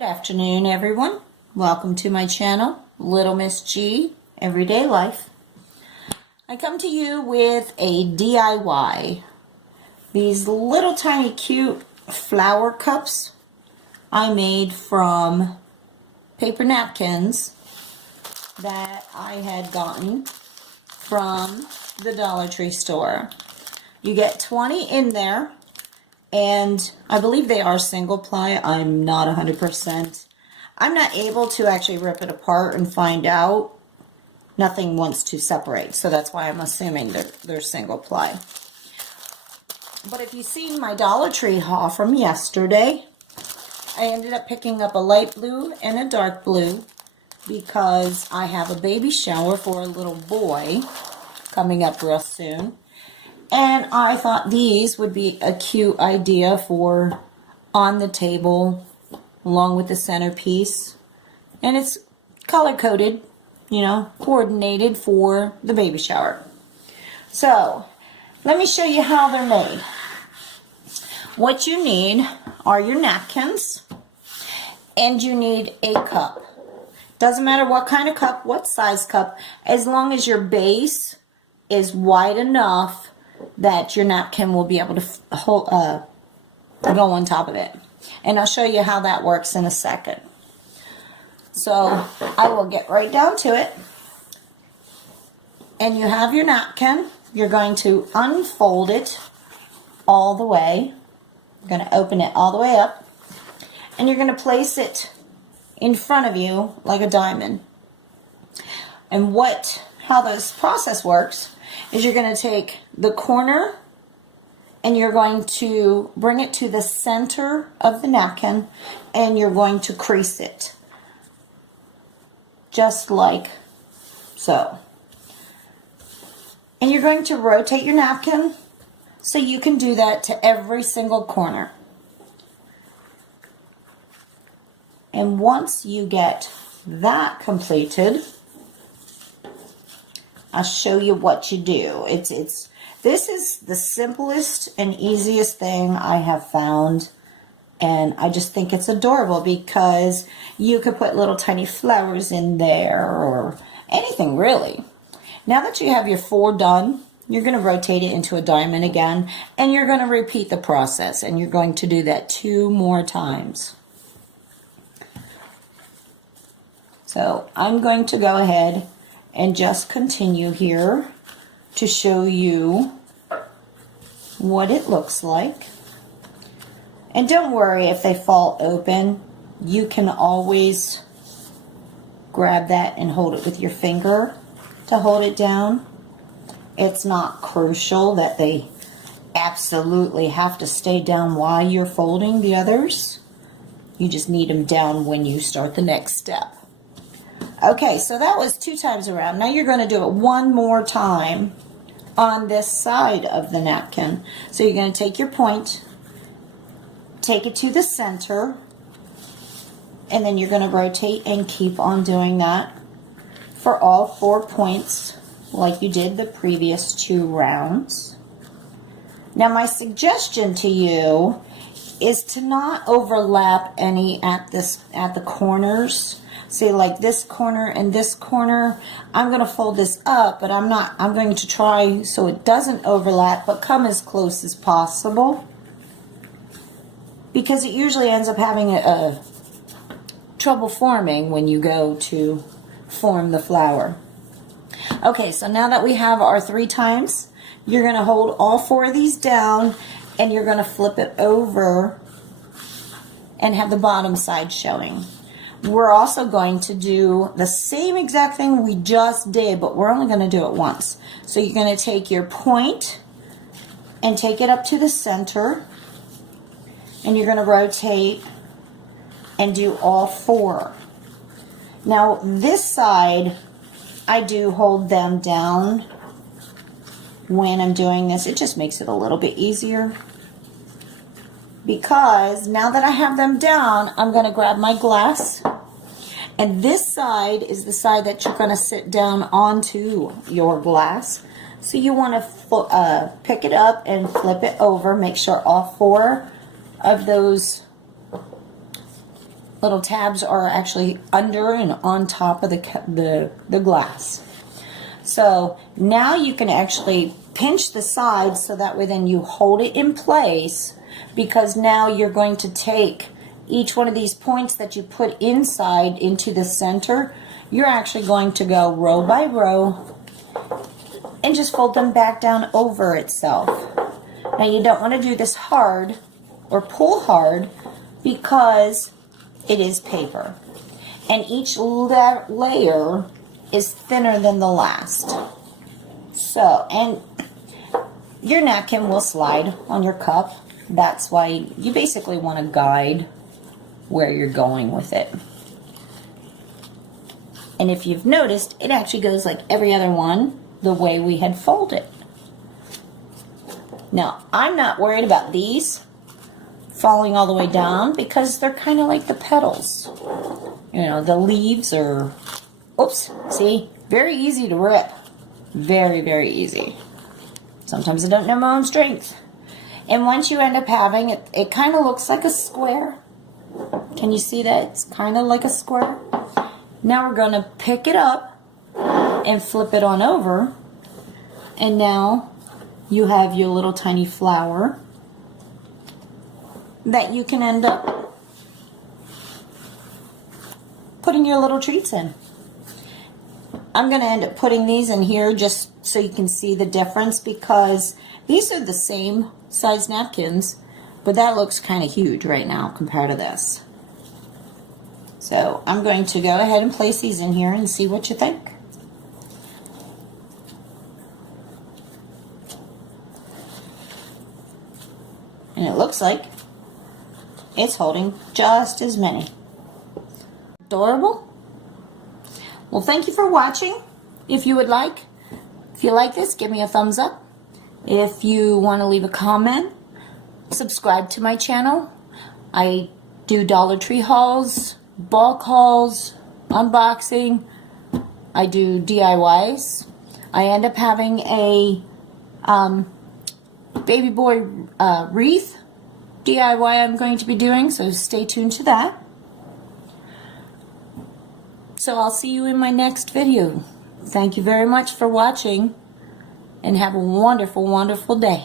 Good afternoon, everyone. Welcome to my channel, Little Miss G Everyday Life. I come to you with a DIY. These little tiny cute flower cups I made from paper napkins that I had gotten from the Dollar Tree store. You get 20 in there. And I believe they are single ply. I'm not 100%. I'm not able to actually rip it apart and find out. Nothing wants to separate, so that's why I'm assuming they're single ply. But if you've seen my Dollar Tree haul from yesterday, I ended up picking up a light blue and a dark blue because I have a baby shower for a little boy coming up real soon. And I thought these would be a cute idea for on the table along with the centerpiece. And it's color-coded, you know, coordinated for the baby shower. So, let me show you how they're made. What you need are your napkins and you need a cup. Doesn't matter what kind of cup, what size cup, as long as your base is wide enough that your napkin will be able to hold, go on top of it. And I'll show you how that works in a second. So I will get right down to it. And you have your napkin. You're going to unfold it all the way. You're going to open it all the way up. And you're going to place it in front of you like a diamond. And how this process works is you're going to take the corner and you're going to bring it to the center of the napkin and you're going to crease it. Just like so. And you're going to rotate your napkin so you can do that to every single corner. And once you get that completed, I'll show you what you do. This is the simplest and easiest thing I have found, and I just think it's adorable because you could put little tiny flowers in there or anything really. Now that you have your 4 done, you're going to rotate it into a diamond again, and you're going to repeat the process, and you're going to do that 2 more times. So I'm going to go ahead and just continue here to show you what it looks like. And don't worry if they fall open. You can always grab that and hold it with your finger to hold it down. It's not crucial that they absolutely have to stay down while you're folding the others. You just need them down when you start the next step. Okay, so that was 2 times around. Now you're going to do it 1 more time on this side of the napkin. So you're going to take your point, take it to the center, and then you're going to rotate and keep on doing that for all 4 points like you did the previous 2 rounds. Now my suggestion to you is to not overlap any at the corners. See, like this corner and this corner, I'm going to fold this up, but I'm going to try so it doesn't overlap, but come as close as possible. Because it usually ends up having a trouble forming when you go to form the flower. Okay, so now that we have our 3 times, you're going to hold all 4 of these down, and you're going to flip it over and have the bottom side showing. We're also going to do the same exact thing we just did, but we're only going to do it once. So you're going to take your point and take it up to the center, and you're going to rotate and do all 4. Now this side, I do hold them down when I'm doing this. It just makes it a little bit easier. Because now that I have them down, I'm going to grab my glass. And this side is the side that you're going to sit down onto your glass. So you want to pick it up and flip it over. Make sure all 4 of those little tabs are actually under and on top of the glass. So now you can actually pinch the sides so that way then you hold it in place, because now you're going to take each one of these points that you put inside into the center. You're actually going to go row by row and just fold them back down over itself. Now you don't want to do this hard or pull hard because it is paper. And each layer is thinner than the last. So, and your napkin will slide on your cup. That's why you basically want to guide where you're going with it. And if you've noticed, it actually goes like every other one the way we had folded. Now, I'm not worried about these falling all the way down because they're kind of like the petals. You know, the leaves are, oops, see, very easy to rip. Very, very easy. Sometimes I don't know my own strength. And once you end up having it, it kind of looks like a square. Can you see that? It's kind of like a square. Now we're going to pick it up and flip it on over. And now you have your little tiny flower that you can end up putting your little treats in. I'm going to end up putting these in here just so you can see the difference, because these are the same size napkins, but that looks kind of huge right now compared to this. So I'm going to go ahead and place these in here and see what you think. And it looks like it's holding just as many. Adorable. Well, thank you for watching. If you like this, give me a thumbs up. If you want to leave a comment, subscribe to my channel. I do Dollar Tree hauls, bulk hauls, unboxing. I do DIYs. I end up having a baby boy wreath DIY I'm going to be doing, so stay tuned to that. So I'll see you in my next video. Thank you very much for watching, and have a wonderful, wonderful day.